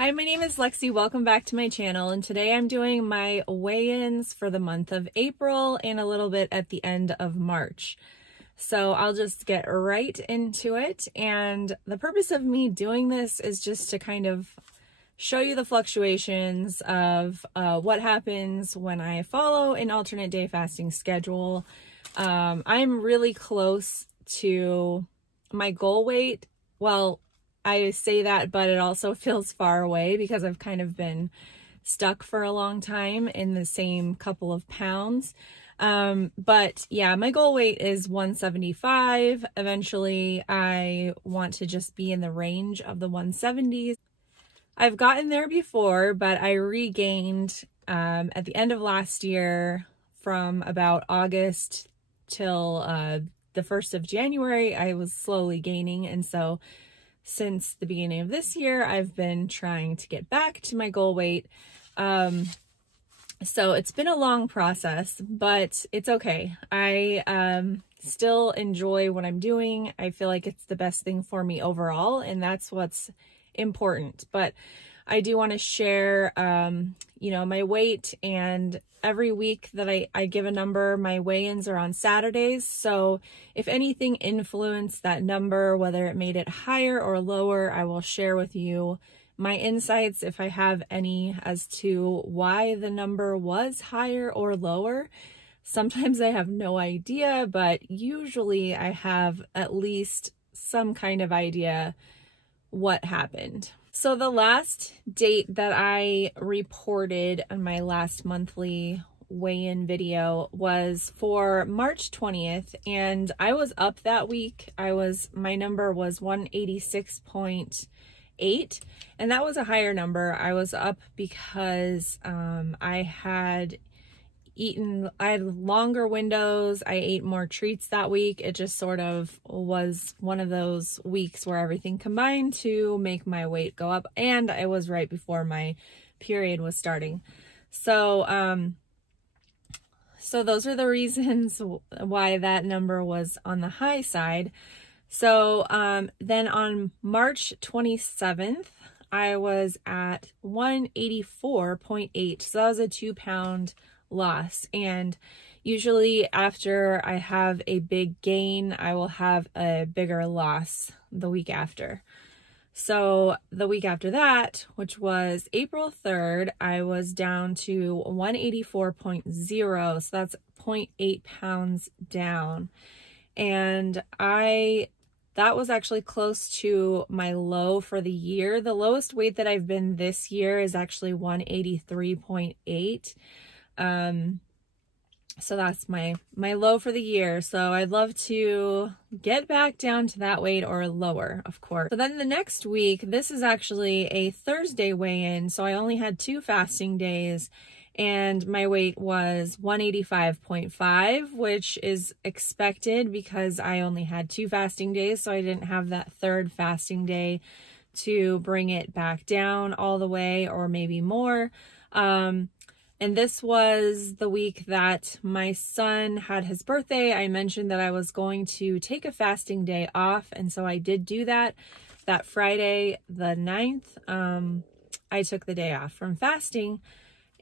Hi, my name is Lexi. Welcome back to my channel, and today I'm doing my weigh-ins for the month of April and a little bit at the end of March. So I'll just get right into it, and the purpose of me doing this is just to kind of show you the fluctuations of what happens when I follow an alternate day fasting schedule. I'm really close to my goal weight. Well, I say that, but it also feels far away because I've kind of been stuck for a long time in the same couple of pounds. But yeah, my goal weight is 175. Eventually, I want to just be in the range of the 170s. I've gotten there before, but I regained at the end of last year from about August till the 1st of January. I was slowly gaining, and so since the beginning of this year, I've been trying to get back to my goal weight. So it's been a long process, but it's okay. I still enjoy what I'm doing. I feel like it's the best thing for me overall, and that's what's important. But I do want to share, my weight, and every week that I give a number, my weigh-ins are on Saturdays. So if anything influenced that number, whether it made it higher or lower, I will share with you my insights, if I have any, as to why the number was higher or lower. Sometimes I have no idea, but usually I have at least some kind of idea what happened. So the last date that I reported on my last monthly weigh-in video was for March 20th, and I was up that week. My number was 186.8, and that was a higher number. I was up because I had longer windows. I ate more treats that week. It just sort of was one of those weeks where everything combined to make my weight go up, and I was right before my period was starting. So those are the reasons why that number was on the high side. So then on March 27th, I was at 184.8. So that was a 2-pound loss. And usually after I have a big gain, I will have a bigger loss the week after. So the week after that, which was April 3rd, I was down to 184.0. So that's 0.8 pounds down. And that was actually close to my low for the year. The lowest weight that I've been this year is actually 183.8. So that's my low for the year. So I'd love to get back down to that weight or lower, of course. So then the next week, this is actually a Thursday weigh-in. So I only had 2 fasting days, and my weight was 185.5, which is expected because I only had 2 fasting days. So I didn't have that third fasting day to bring it back down all the way, or maybe more. And this was the week that my son had his birthday. I mentioned that I was going to take a fasting day off, and so I did do that. That Friday, the 9th, I took the day off from fasting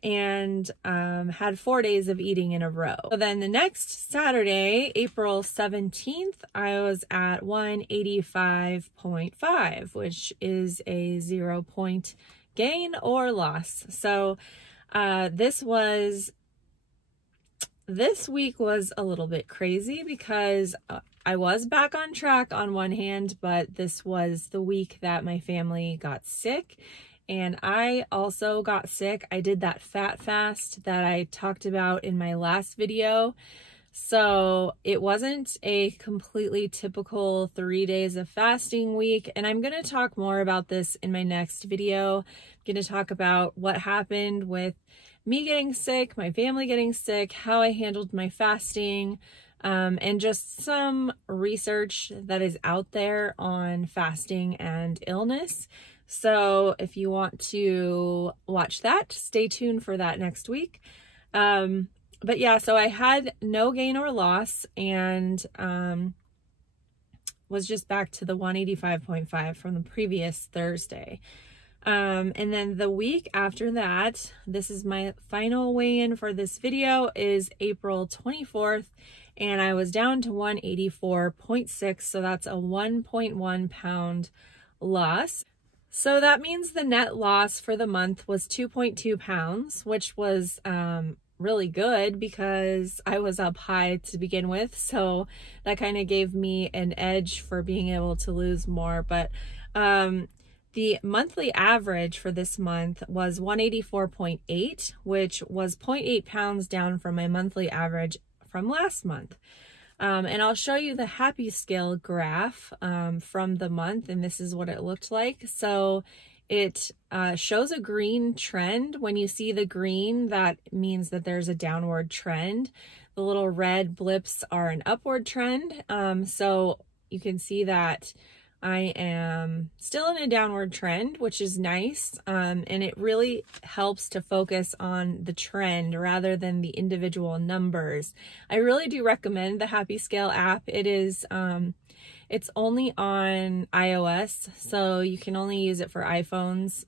and had 4 days of eating in a row. So then the next Saturday, April 17th, I was at 185.5, which is a 0-point gain or loss. So this week was a little bit crazy because I was back on track on one hand, but this was the week that my family got sick, and I also got sick. I did that fat fast that I talked about in my last video. So it wasn't a completely typical 3 days of fasting week, and I'm going to talk more about this in my next video. I'm going to talk about what happened with me getting sick, my family getting sick, how I handled my fasting, and just some research that is out there on fasting and illness. So if you want to watch that, stay tuned for that next week. But yeah, so I had no gain or loss, and was just back to the 185.5 from the previous Thursday. And then the week after that, this is my final weigh-in for this video, is April 24th, and I was down to 184.6, so that's a 1.1 pound loss. So that means the net loss for the month was 2.2 pounds, which was really good because I was up high to begin with. So that kind of gave me an edge for being able to lose more. But the monthly average for this month was 184.8, which was 0.8 pounds down from my monthly average from last month. And I'll show you the happy scale graph from the month, and this is what it looked like. So it shows a green trend. When you see the green, that means that there's a downward trend. The little red blips are an upward trend. So you can see that I am still in a downward trend, which is nice. And it really helps to focus on the trend rather than the individual numbers. I really do recommend the Happy Scale app. It is, it's only on iOS, so you can only use it for iPhones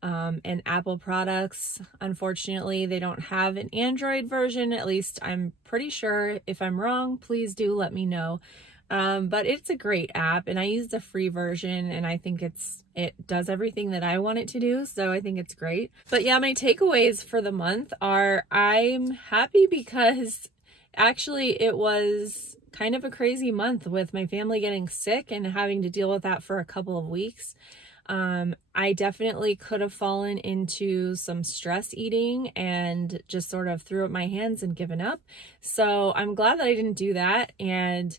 and Apple products. Unfortunately, they don't have an Android version. At least I'm pretty sure. If I'm wrong, please do let me know. But it's a great app, and I use the free version, and I think it does everything that I want it to do, so I think it's great. But yeah, my takeaways for the month are I'm happy because actually it was kind of a crazy month with my family getting sick and having to deal with that for a couple of weeks. I definitely could have fallen into some stress eating and just sort of threw up my hands and given up. So I'm glad that I didn't do that, and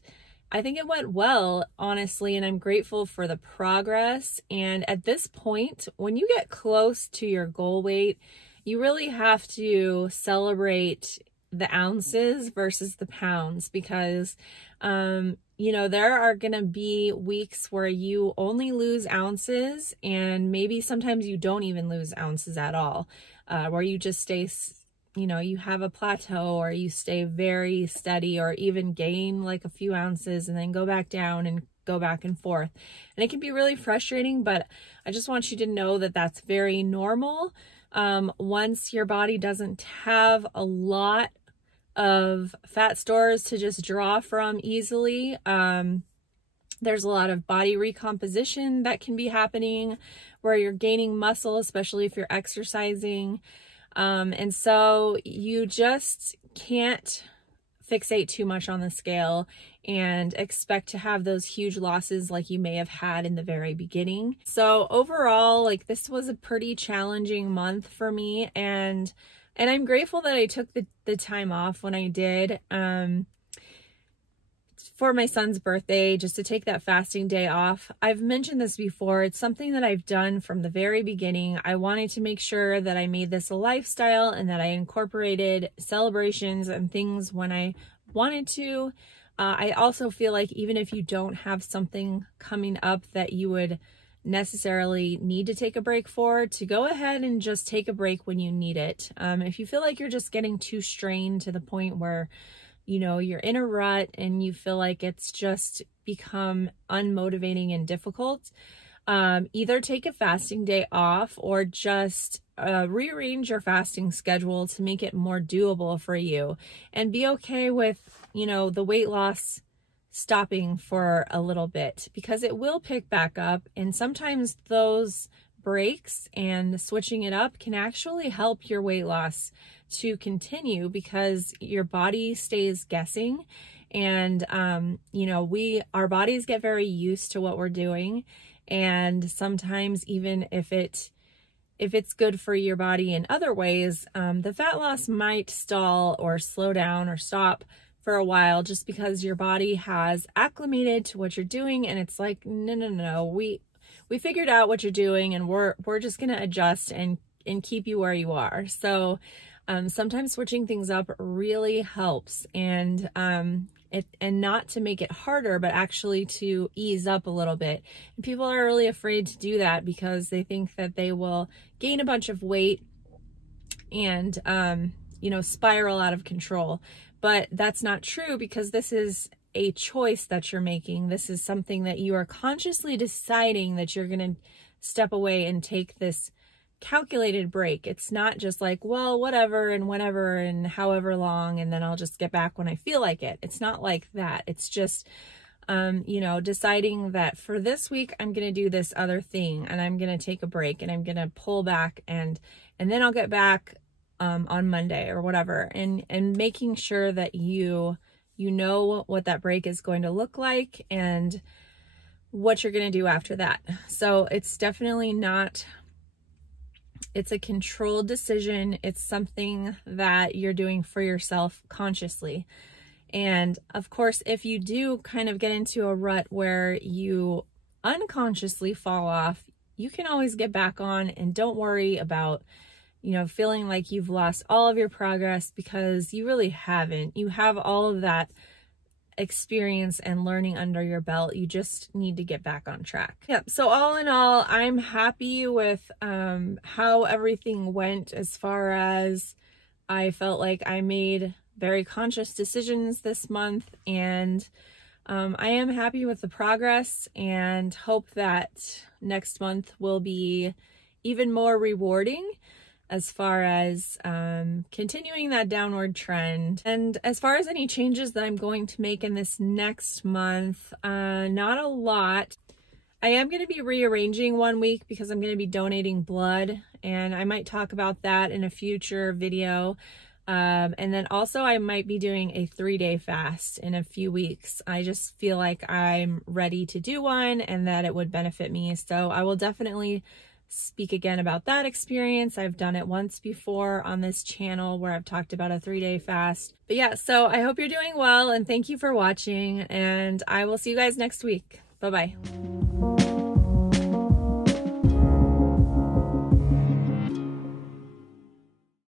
I think it went well, honestly, and I'm grateful for the progress. And at this point, when you get close to your goal weight, you really have to celebrate the ounces versus the pounds because, you know, there are going to be weeks where you only lose ounces, and maybe sometimes you don't even lose ounces at all, where you just stay, you know, you have a plateau, or you stay very steady, or even gain like a few ounces and then go back down and go back and forth. And it can be really frustrating, but I just want you to know that that's very normal. Once your body doesn't have a lot of fat stores to just draw from easily, there's a lot of body recomposition that can be happening where you're gaining muscle, especially if you're exercising. And so you just can't fixate too much on the scale and expect to have those huge losses like you may have had in the very beginning. So overall, like, this was a pretty challenging month for me, and I'm grateful that I took the time off when I did, for my son's birthday, just to take that fasting day off. I've mentioned this before. It's something that I've done from the very beginning. I wanted to make sure that I made this a lifestyle and that I incorporated celebrations and things when I wanted to. I also feel like even if you don't have something coming up that you would necessarily need to take a break for, to go ahead and just take a break when you need it. If you feel like you're just getting too strained to the point where, you know, you're in a rut and you feel like it's just become unmotivating and difficult, either take a fasting day off or just rearrange your fasting schedule to make it more doable for you, and be okay with, you know, the weight loss stopping for a little bit, because it will pick back up. And sometimes those breaks and switching it up can actually help your weight loss to continue, because your body stays guessing. And you know, our bodies get very used to what we're doing, and sometimes even if it's good for your body in other ways, the fat loss might stall or slow down or stop for a while, just because your body has acclimated to what you're doing, and it's like, no, we figured out what you're doing, and we're just gonna adjust and keep you where you are. So sometimes switching things up really helps, and not to make it harder, but actually to ease up a little bit. And people are really afraid to do that because they think that they will gain a bunch of weight and you know, spiral out of control. But that's not true, because this is a choice that you're making. This is something that you are consciously deciding that you're going to step away and take this calculated break. It's not just like, well, whatever and whenever and however long, and then I'll just get back when I feel like it. It's not like that. It's just, you know, deciding that for this week, I'm going to do this other thing, and I'm going to take a break, and I'm going to pull back, and then I'll get back on Monday or whatever, and making sure that you know what that break is going to look like and what you're going to do after that. So it's definitely not, it's a controlled decision. It's something that you're doing for yourself consciously. And of course, if you do kind of get into a rut where you unconsciously fall off, you can always get back on, and don't worry about, you know, feeling like you've lost all of your progress, because you really haven't. You have all of that experience and learning under your belt. You just need to get back on track. Yep. So all in all, I'm happy with how everything went, as far as I felt like I made very conscious decisions this month, and I am happy with the progress, and hope that next month will be even more rewarding as far as continuing that downward trend. And as far as any changes that I'm going to make in this next month, not a lot. I am going to be rearranging one week because I'm going to be donating blood, and I might talk about that in a future video. And then also I might be doing a 3-day fast in a few weeks. I just feel like I'm ready to do one and that it would benefit me. So I will definitely speak again about that experience. I've done it once before on this channel where I've talked about a 3-day fast. But yeah, so I hope you're doing well, and thank you for watching, and I will see you guys next week. Bye-bye.